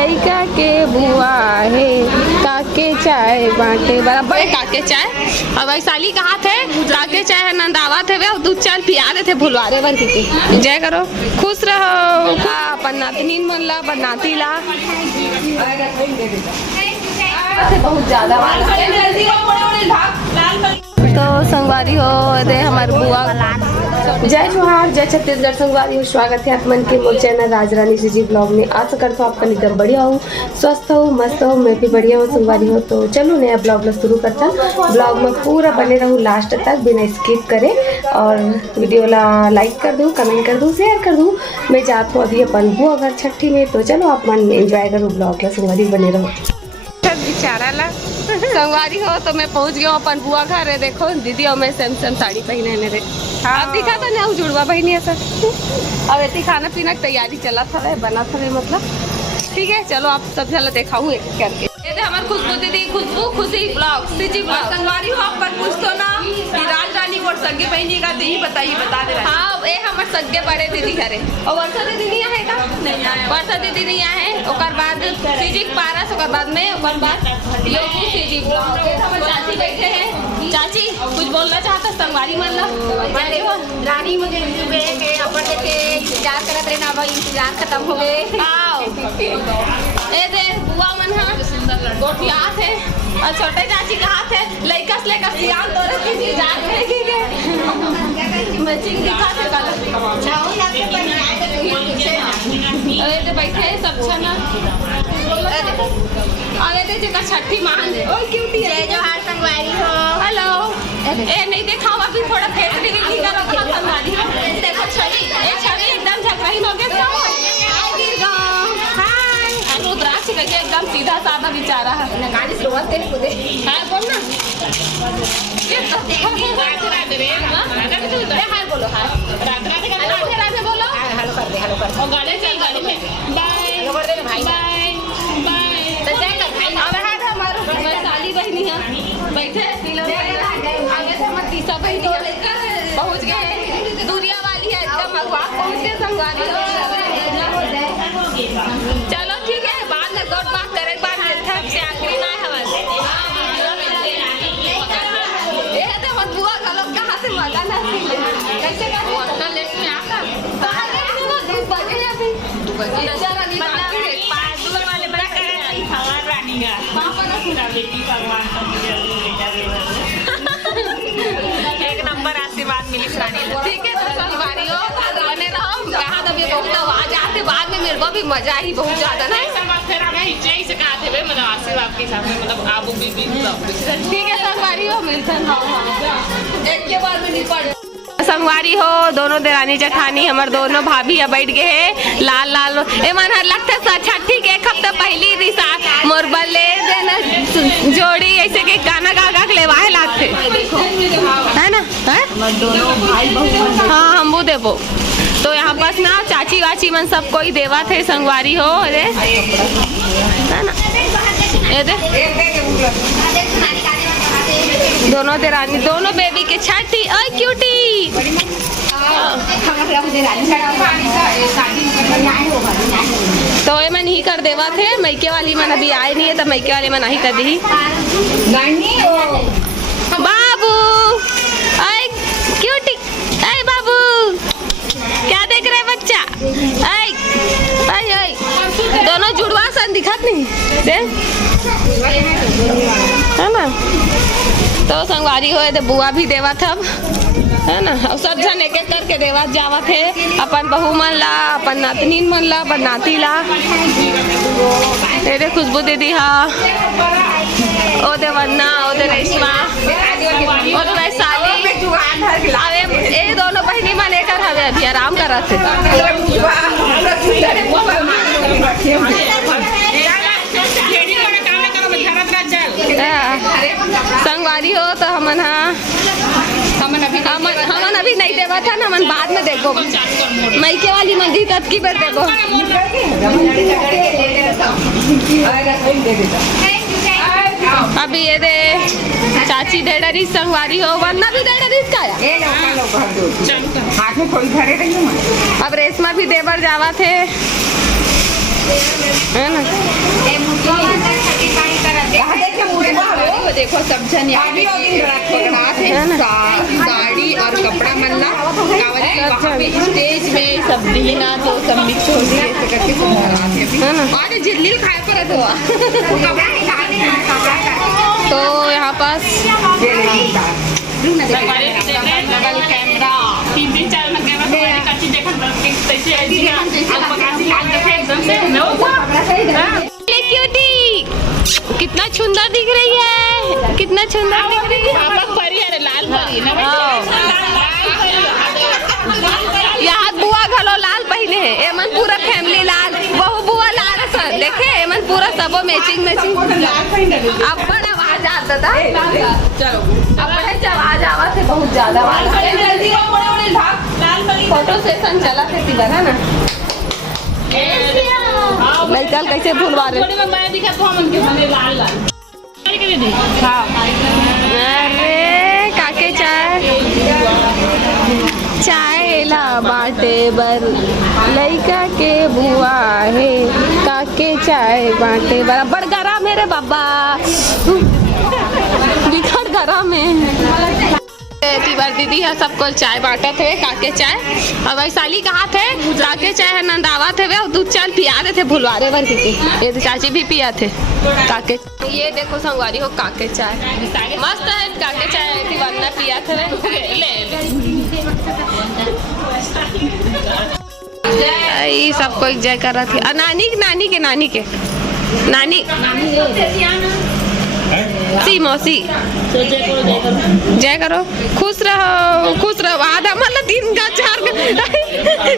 लइका के बुआ है काके चाय बांटे बराबर काके चाय। अब वैशाली कहा थे काके चाय है नंदावा थे वे दूध चाल पिया रहे थे भुलवारे बर की। जय करो खुश रहो अपन नातनीन मन ला अपन नाती ला बहुत ज्यादा। तो संगवारी हो दे हमारे बुआ जय जोहार जय छत्तीसगढ़। संगवारी हो स्वागत है आप मन के मोर चैनल राजरानी जी ब्लॉग में। आशा करता हूँ आपका एकदम बढ़िया हूँ, स्वस्थ हो, मस्त हो, मैं भी बढ़िया हूँ संगवारी हो। तो चलो नया ब्लॉग ला शुरू करता हूँ। ब्लॉग में पूरा बने रहूँ लास्ट तक बिना स्किप करे और वीडियो ला लाइक कर दूँ, कमेंट कर दूँ, शेयर कर दूँ। मैं जाती हूँ अभी अपन बुआ घर छठी में। तो चलो आप मन एंजॉय करो ब्लॉग ला संगवारी बने रहो। बेचारा ला संगवारी हो तो मैं पहुंच गया अपन बुआ घर है। देखो दीदी और मैं सेम सेम साड़ी पहने ने रे। अब दिखा तो ना जुड़वा बहनी ऐसा। अब ऐसे खाना पीना की तैयारी चला था बना था मतलब। ठीक है चलो आप सब चलो दिखाऊँ एक करके। ये हमारे खुशबू दीदी खुशबू खुशी ब्लॉग सीजी ब्लॉग। संगवारी हो अपन कुछ तो ना कि राजरानी को सगे बहनी का तो ही बताइए बता दे। हाँ ये हमारे सगे बड़े दीदी घरे और वर्षा दीदी नहीं आए का नहीं आए। वर्षा दीदी नहीं आए ओकर बाद सीजी पारस ओकर बाद में ओकर बाद योगू सीजी ब्लॉग। हमारे चाची बैठे हैं। चाची कुछ बोलना चाहता संगवारी मन ला रानी मुझे के अपन के इंतजार करत रहे ना भाई इंतजार खत्म हो गए। आओ ए दे बुआ मन हां गोटिया थे और छोटे चाची कहा थे लइका से लेकर सियान तोरे की इंतजार करेगी के मैचिंग दिखा थे कल अरे तो बैठे सब छना अरे दे जका छठी मान ओए क्यूटी है। जय जोहार संगवारी हो। हेलो ए नहीं देखा अभी थोड़ा फेस रिवील करो कहां संगवारी हो। देखो छवि ए छवि एकदम झगड़ाई हो गया रुद्राक्ष करके एकदम सीधा साधा बेचारा है। गाड़ी शुरुआत तेरे को दे। हां बोल ना ये तो हाय बोलो हाय राधे राधे बोलो हेलो कर दे हेलो कर। और गाड़ी चल गाड़ी में बाय हेलो कर दे भाई बाय बाय। तो जय कर भाई अब है हमारो वैशाली बहनी है बैठे आगे से हम तीसरा बहनी है पहुंच गए दूरिया वाली है एकदम अगवा पहुंच गए संगवारी। चलो ठीक है बाद में गौर बात करे बाद में थक से आखिरी ना है हमारे ये तो मत बुआ का लोग कहां से मजा ना कैसे कर उतना लेट में आता कहां गए ना 2 बजे अभी 2 बजे जरा नहीं पास दूर वाले बड़ा करे हमार रानी का पापा ना सुना बेटी भगवान एक नंबर आशीर्वाद मिली रानी। ठीक है तो संगवारी हो बने रहो कहां तब ये बहुत आवाज आते बाद में मेरे को भी मजा ही बहुत ज्यादा ना समाज फिर आ गई जय से कहा थे मतलब आशीर्वाद के साथ में मतलब आबू भी ठीक है संगवारी हो मिलते हैं एक के बार में नहीं पड़े। संगवारी हो दोनों देरानी जेठानी हमारे दोनों भाभी है बैठ गए है लाल लाल ए मन लगता है छठी के एक हफ्ता पहली रिसा मोर बल्ले देना जोड़ी ऐसे के गाना गा गा के लेवाए लाते है ना है दोनों भाई बहू। हाँ हम वो देवो तो यहाँ पास ना चाची वाची मन सब कोई देवा थे संगवारी हो अरे है ना ये दे दोनों देरानी दोनों बेबी के छठी ओए क्यूटी तो ये मैं नहीं कर देवा थे मैके वाली मन अभी आए नहीं है तो मैके वाली मन नहीं कर दी बाबू ओए क्यूटी ओए बाबू क्या देख रहे बच्चा ओए ओए ओए दोनों जुड़वा सन दिखत नहीं दे है ना। तो संगवारी हो तो बुआ भी देवा था है ना और सब जन एक एक करके देवा जावा थे अपन बहू मन ला अपन नातनी मन ला अपन नाती ला। तेरे खुशबू दीदी हाँ ओ दे वन्ना ओ दे रेशमा ओ दे वैशाली अरे ये दोनों बहनी मन लेकर हवे अभी आराम कर रहे संगवारी हो तो हमन हाँ हमन अभी नहीं देवा था ना मन बाद में देखो मैके वाली मंदी तब की बार देखो अभी ये दे चाची डेडरी संगवारी हो वरना भी डेडरी का हाथ में कोई धरे रही हूं। अब रेशमा भी देवर जावा थे है ना देखो सब जन यहाँ पे पकड़ा थे साड़ी और कपड़ा मल्ला वहाँ पे स्टेज में सब दीना तो सब मिक्स हो गई ऐसे करके सब बनाते हैं और जिल्ली खाए पर तो यहाँ पास कैमरा 3-4 क्यूटी कितना सुंदर दिख रही है, कितना सुंदर दिख रही है। लाल परी यहाँ बुआ घलो लाल पहले है, एमन पूरा फैमिली लाल, बहु बुआ लाल सर देखे एमन पूरा सबो मैचिंग मैचिंग। अब बड़ा आवाज आता था, चलो अब बड़े आवाज आवा थे बहुत ज्यादा फोटो सेशन चला थे तिगर है ना। लड़का कैसे भूलवा रहे। अरे काके चाय ला बाटे बर लड़का के बुआ है, काके चाय बाटे बराबर गरा मेरे बाबा बिखर गरा में। तिवारी दीदी है सबको चाय बांटा थे, काके चाय और वैशाली कहा थे काके चाय है नंदावा थे वे दूध चाय पिया रहे थे भुलवारे भर के। ये तो चाची भी पिया थे काके। ये देखो संगवारी हो काके चाय मस्त है, काके चाय तिवारी ने पिया थे ये सबको एक जय कर रहा थी। नानी के सी मौसी जय करो, खुश रहो आधा मतलब 3 का 4 का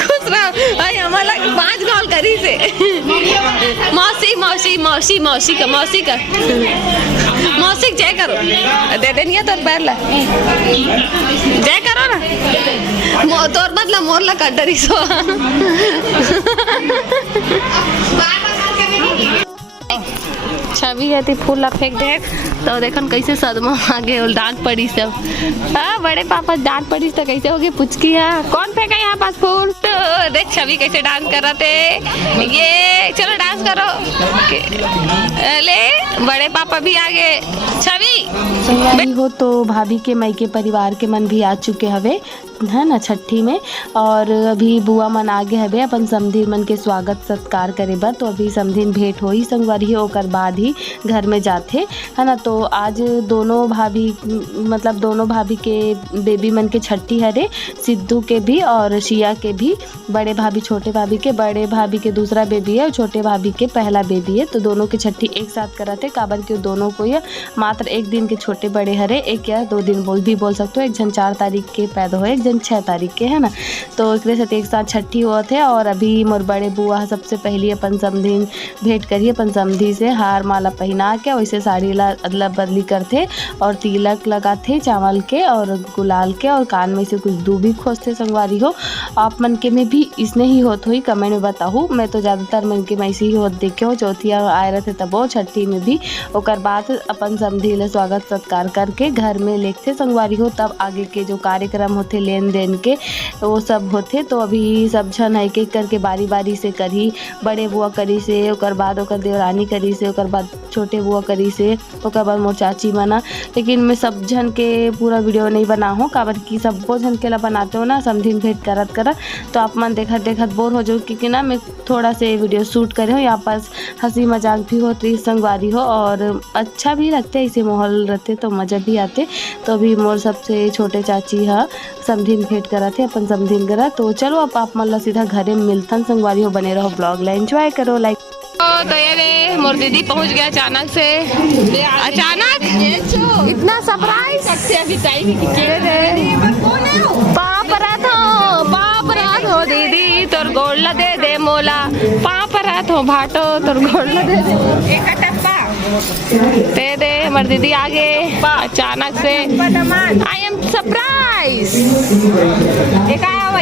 खुश रहो। अरे हमारा 5 गॉल करी से मौसी का जय करो दे देनी है तोर पैर ला जय करो ना तोर मतलब मोर ला कटरी सो। छवि है फूल ला फेंक देख तो देखन कैसे सदमा आगे डांट पड़ी सब। हाँ बड़े पापा डांट पड़ी तो कैसे होगी पुचकी है कौन फेंका यहाँ पास फूल। तो देख छवि कैसे डांस कर रहा थे, ये चलो डांस करो ले बड़े पापा भी आगे। छवि हो तो भाभी के मायके परिवार के मन भी आ चुके हवे है ना छठी में, और अभी बुआ मन आगे हवे अपन समधीन मन के स्वागत सत्कार करे बर। तो अभी समधीन भेंट होई संगवारी ओकर बाद ही घर में जाते है ना। तो आज दोनों भाभी के बेबी मन के छठी हरे, सिद्धू के भी और शिया के भी, बड़े भाभी छोटे भाभी के दूसरा बेबी है और छोटे भाभी के पहला बेबी है। तो दोनों की छठी एक साथ कराते काबर के दोनों को ये मात्र 1 दिन के छोटे बड़े हरे, 1 या 2 दिन बोल सकते हो। एक जन 4 तारीख के पैदा हो, एक जन 6 तारीख के है ना। तो एक साथ एक साथ छठी हुआ थे। और अभी मोर बड़े बुआ सबसे पहले अपन समधीन भेंट करिए, अपन समधी से हार माला पहना के वैसे साड़ी ला अदला बदली करते और तिलक लगाते चावल के और गुलाल के, और कान में से कुछ दूबी खोजते संगवारी हो। आप मन के में भी इसने ही होत हुई कमेंट में बताऊँ, मैं तो ज़्यादातर मन के में ऐसे ही होत देखे हो। चौथिया आए रहे थे तब छठी में भी ओकर बाद अपन समधी ले स्वागत सत्कार करके घर में लेते संगवारी हो। तब आगे के जो कार्यक्रम होते लेन देन के वो सब होते। तो अभी सब जन एक एक करके बारी बारी से करी, बड़े बुआ करी से ओकर बाद ओकर देवरानी करी से, ओकर बाद छोटे बुआ करी से, ओकर बाद मोर चाची बना। लेकिन मैं सब जन के पूरा वीडियो नहीं बना हूँ काबर की सबको जन के ला बनाते हो ना समधीन भेंट करत तो आप मन देखत बोर हो जाओ, क्योंकि ना मैं थोड़ा से वीडियो शूट करे हूँ। यहाँ पास हंसी मजाक भी होती संगवारी हो और अच्छा भी लगते ऐसे माहौल रहते तो मज़ा भी आते। तो अभी मोर सबसे छोटे चाची है समधीन भेंट करा थे अपन समधीन करा। तो चलो अब आप मन ला सीधा घरे में मिलतन संगवारी हो, बने रहो ब्लॉग ला एंजॉय करो लाइक। तो ये मोर दीदी पहुंच गया अचानक इतना सरप्राइज पाप रात हो दीदी तोर गोड़ दे दे मोला, पाप रात हो भाटो तोर गोड़ दे दे हमारी दीदी आगे अचानक से। आई एम सरप्राइज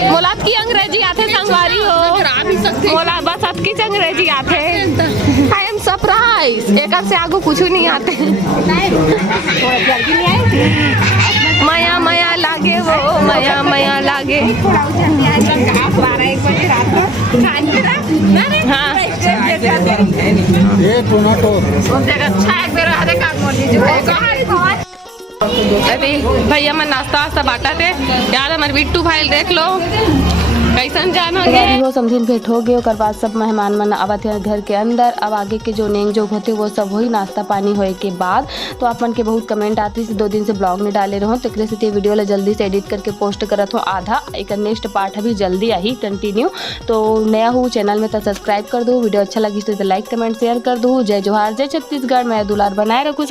मोला की अंग्रेजी आते संगवारी हो, मोला बस अतकी अंग्रेजी आते। आई एम सरप्राइज एक से आगू कुछ नहीं आते। माया माया लागे वो माया माया लागे। हाँ अभी भैया मैं नाश्ता वास्ता बांटा थे यार, हमारे बिट्टू भाई देख लो कैसन जान हो गए हो, समझिन भेंट हो गए। ओकर बाद सब मेहमान मन आवत है घर के अंदर। अब आगे के जो नेंग जोग होते वो सब वही नाश्ता पानी होए के बाद। तो आप मन के बहुत कमेंट आती थी, 2 दिन से ब्लॉग नहीं डाले रहो, तो एक से वीडियो ला जल्दी से एडिट करके पोस्ट करत हूँ। आधा एक नेक्स्ट पार्ट अभी जल्दी आई कंटिन्यू। तो नया हूँ चैनल में तो सब्सक्राइब कर दो, वीडियो अच्छा लगी तो लाइक कमेंट शेयर कर दो। जय जोहार, जय छत्तीसगढ़, मैं दुलार बनाए रखूँ।